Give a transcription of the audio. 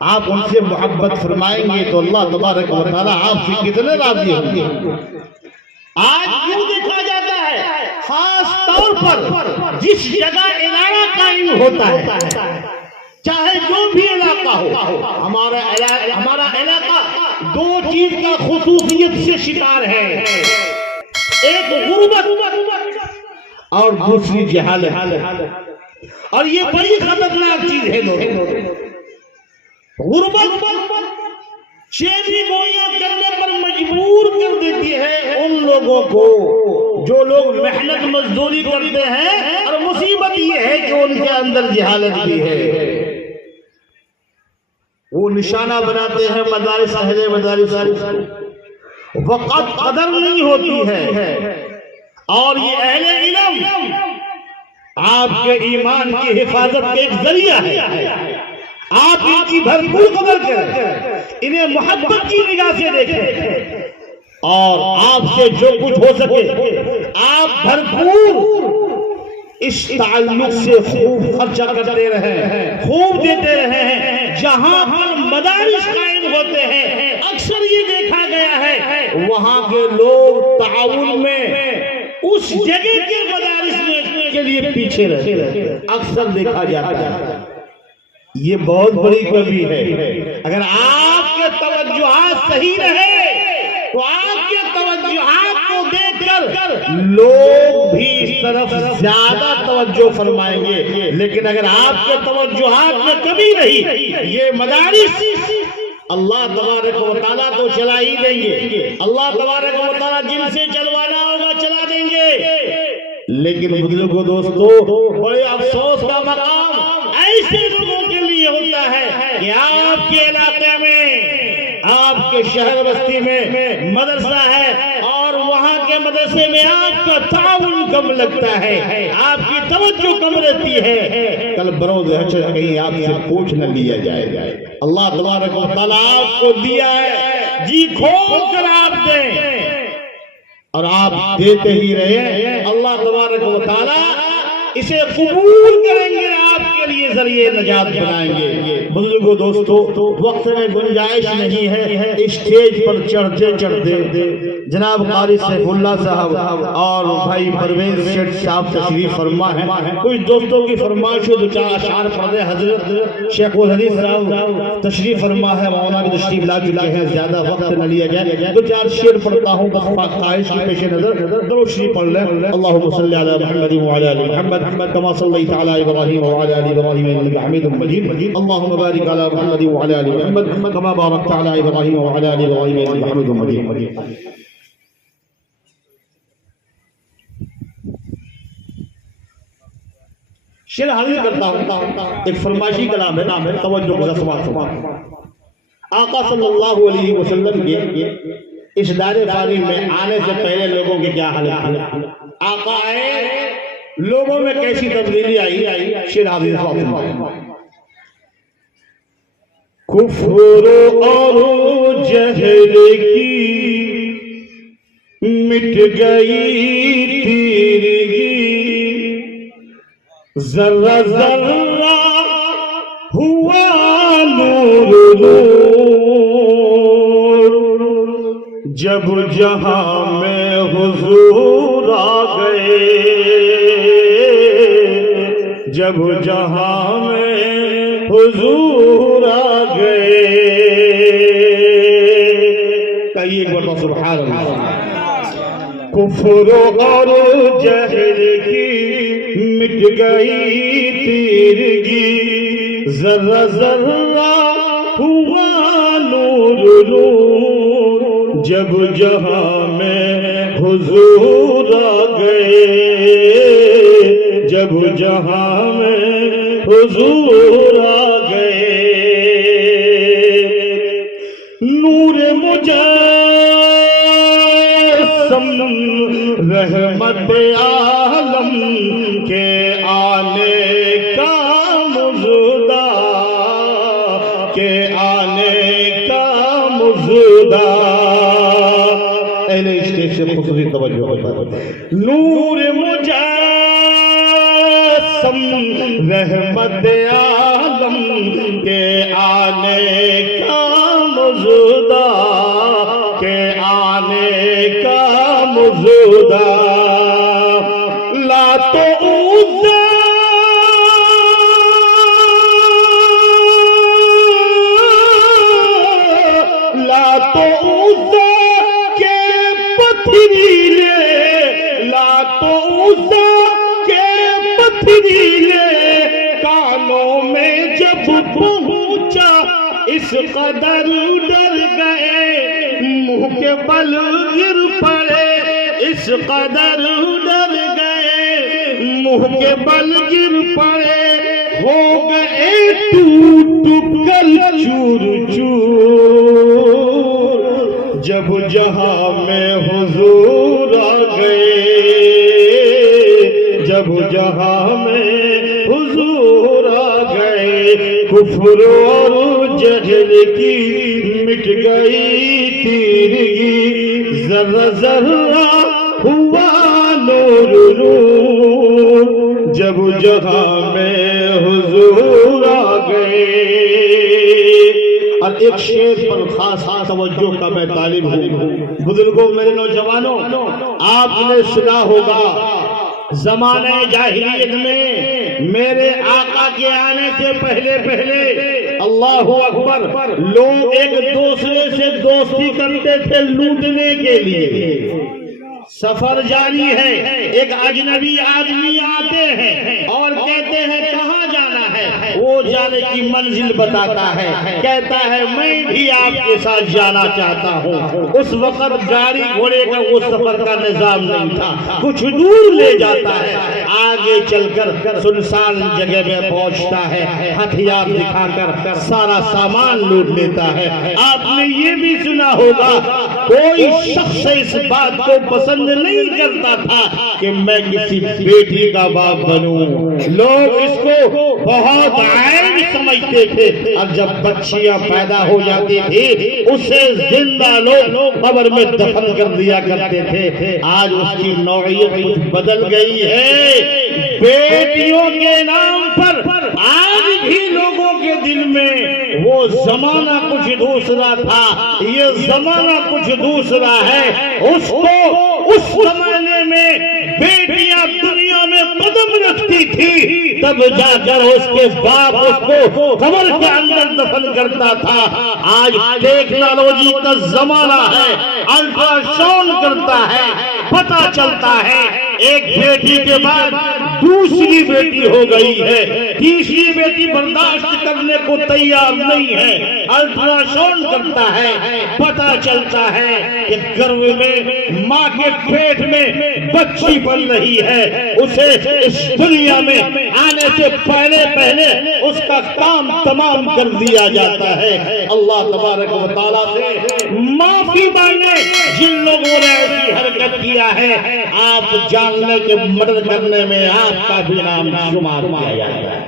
آپ ان سے محبت فرمائیں گے تو اللہ تبارک و تعالیٰ آپ سے کتنے راضی ہوں گے۔ آج کیوں دیکھا جاتا ہے خاص طور پر جس جگہ ادارہ قائم ہوتا ہے، چاہے جو بھی علاقہ ہو، ہمارا علاقہ دو چیز کا خصوصیت سے شکار ہے، ایک غربت اور دوسری جہالت، اور یہ بڑی خطرناک چیز ہے دوستو۔ غربت چینی گوئیاں کرنے پر مجبور کر دیتی ہے ان لوگوں کو جو لوگ محنت مزدوری کرتے ہیں، اور مصیبت یہ ہے کہ ان کے اندر جہالت بھی ہے۔ وہ نشانہ بناتے ہیں مدارس، اہل مدارس، وقت قدر نہیں ہوتی ہے، اور یہ اہل علم آپ کے ایمان کی حفاظت کا ایک ذریعہ ہے۔ آپ ان کی بھرپور قدر کریں، انہیں محبت کی نگاہ سے دیکھیں، اور آپ سے جو کچھ ہو سکے آپ بھرپور اس تعلق سے خوب خرچہ کرتے رہیں، خوب دیتے رہیں۔ جہاں پر مدارس قائم ہوتے ہیں اکثر یہ دیکھا گیا ہے وہاں کے لوگ تعاون میں اس جگہ کے مدارس میں کے لیے پیچھے رہتے، اکثر دیکھا جاتا ہے۔ یہ بہت بڑی کمی ہے۔ اگر آپ کے توجہات صحیح رہے تو آپ کے توجہات کو دیکھ کر لوگ بھی اس طرف زیادہ توجہ فرمائیں گے، لیکن اگر آپ کے توجہات میں کمی رہی، یہ مدارس اللہ تبارک و تعالیٰ تو چلا ہی دیں گے، اللہ تبارک و تعالیٰ جن سے چلوانا ہوگا چلا دیں گے، لیکن بزرگوں دوستو، بڑے افسوس کا مقام ایسے لوگوں کے لیے ہوتا ہے کہ آپ کے علاقے میں، آپ کے شہر بستی میں مدرسہ ہے، اور وہاں کے مدرسے میں آپ کا تعاون کم لگتا ہے، آپ کی توجہ کم رہتی ہے۔ کل بروز حشر کہیں آپ سے پوچھ نہ لیا جائے۔ اللہ تبارک و تعالیٰ آپ کو دیا ہے، جی کھول کر آپ دیں، اور آپ دیتے ہی رہے، اللہ تبارک و تعالیٰ اسے قبول کریں گے، آپ کے لیے ذریعے نجات بنائیں گے۔ بزرگوں دوستو، وقت میں گنجائش نہیں ہے، اسٹیج پر چڑھتے چڑھتے جناب قاری سیف اللہ صاحب اور بھائی پرویز شیٹ صاحب تشریف فرما ہے، کچھ دوستوں کی فرمائش ہو، دو چار اشعار پڑھے۔ حضرت شیخ الحدیث صاحب تشریف فرما ہے، مولانا بھی تشریف لا چکے ہیں، زیادہ وقت نہ لیا جائے، دو چار شعر پڑھتا ہوں بس خواہش کی پیش نظر، درود شریف پڑھ لیں۔ اللہم صلی علی محمد وعلی آل محمد كما صليت على إبراهيم وعلى آل إبراهيم إنك حميد مجيد اللهم بارك على محمد وعلى آل محمد كما باركت على إبراهيم وعلى آل إبراهيم إنك حميد مجيد۔ شعر حاضر کرتا ہوں، ایک فرمائشی کلام ہے، توجہ کے ساتھ سماعت۔ آقا صلی اللہ علیہ وسلم کے اس دار فانی میں آنے سے پہلے لوگوں کے کیا حالت تھی؟ آقا آئے، لوگوں میں کیسی تبدیلی آئی؟ شعر حاضر فرمائیں۔ کفر اور جہل کی مٹ گئی تیرگی، ذرہ ذرہ ہوا نور جب جہاں میں حضور آ گئے، جب جہاں میں حضور آ گئے۔ کہیے ایک بار سبحان اللہ۔ کفر اور جہل کی مٹ گئی تیرگی، ذرہ ذرہ ہوا نور جب جہاں میں حضور آ گئے، جب جہاں میں حضور آ گئے۔ نور مجسم رحمت عالم کے آنے کا مژدہ، کے آنے کا مژدہ۔ اہل اسٹیج سے خصوصی توجہ ہوتا ہے۔ نور مجسم رحمت عالم کے آنے کا مزودہ، کے آنے کا مزودہ، لات و عزیٰ لات و عزیٰ کے پتھریلے، لات و عزیٰ کے پتھریلے کانوں میں جب پہنچا اس قدر ڈر گئے، منہ کے بل گر پڑے اس قدر ڈر گئے، منہ کے بل گر پڑے ہو گئے ٹوٹ کر چور چور، جب جہاں میں حضور آ گئے، جب جہاں میں حضور آ گئے، کفر اور جہل کی مٹ گئی تیرگی، ذرہ ذرہ ہوا نور نور، جب جہاں میں حضور آ گئے۔ اور ایک شعر پر خاص توجہ کا میں طالب ہوں۔ بزرگوں، میرے نوجوانوں، آپ نے سنا ہوگا زمانہ جاہلیت میں میرے آقا کے آنے سے پہلے اللہ اکبر، لوگ ایک دوسرے سے دوستی کرتے تھے لوٹنے کے لیے۔ سفر جاری ہے، ایک اجنبی آدمی آتے ہیں اور کہتے ہیں کہاں جانا ہے، وہ جانے کی منزل بتاتا ہے، کہتا ہے میں بھی آپ کے ساتھ جانا چاہتا ہوں۔ اس وقت گاڑی گھوڑے کا وہ سفر کا نظام نہیں تھا، کچھ دور لے جاتا ہے، آگے چل کر سنسان جگہ میں پہنچتا ہے، ہتھیار دکھا کر سارا سامان لوٹ لیتا ہے۔ آپ نے یہ بھی سنا ہوگا کوئی شخص اس بات کو پسند نہیں کرتا تھا کہ میں کسی بیٹی کا باپ بنوں، لوگ اس کو بہت عیب سمجھتے تھے، اور جب بچیاں پیدا ہو جاتی تھی اسے زندہ لوگ قبر میں دفن کر دیا کرتے تھے۔ آج اس کی نوعیت کچھ بدل گئی ہے، بیٹیوں کے نام پر آج بھی لوگوں کے دل میں وہ زمانہ کچھ دوسرا تھا، یہ زمانہ کچھ دوسرا ہے۔ اس زمانے میں بیٹیاں دنیا میں قدم رکھتی تھی، تب جا کر اس کے باپ اس کو قبر کے اندر دفن کرتا تھا۔ آج ٹیکنالوجی کا زمانہ ہے، الٹرا ساؤنڈ کرتا ہے، پتہ چلتا ہے ایک بیٹی کے بعد دوسری بیٹی ہو گئی ہے، تیسری بیٹی برداشت کرنے کو تیار نہیں ہے، الٹرا ساؤنڈ کرتا ہے، پتہ چلتا ہے کہ گرو میں ماں کے پیٹ میں بچی بن رہی ہے، اسے اس دنیا میں آنے سے پہلے اس کا کام تمام کر دیا جاتا ہے۔ اللہ تبارک و تعالیٰ سے معافی مانگے جن لوگوں نے ایسی حرکت کیا ہے، آپ جان لیں کہ مدد کرنے میں آپ کا بھی نام شمار کیا جائے گا۔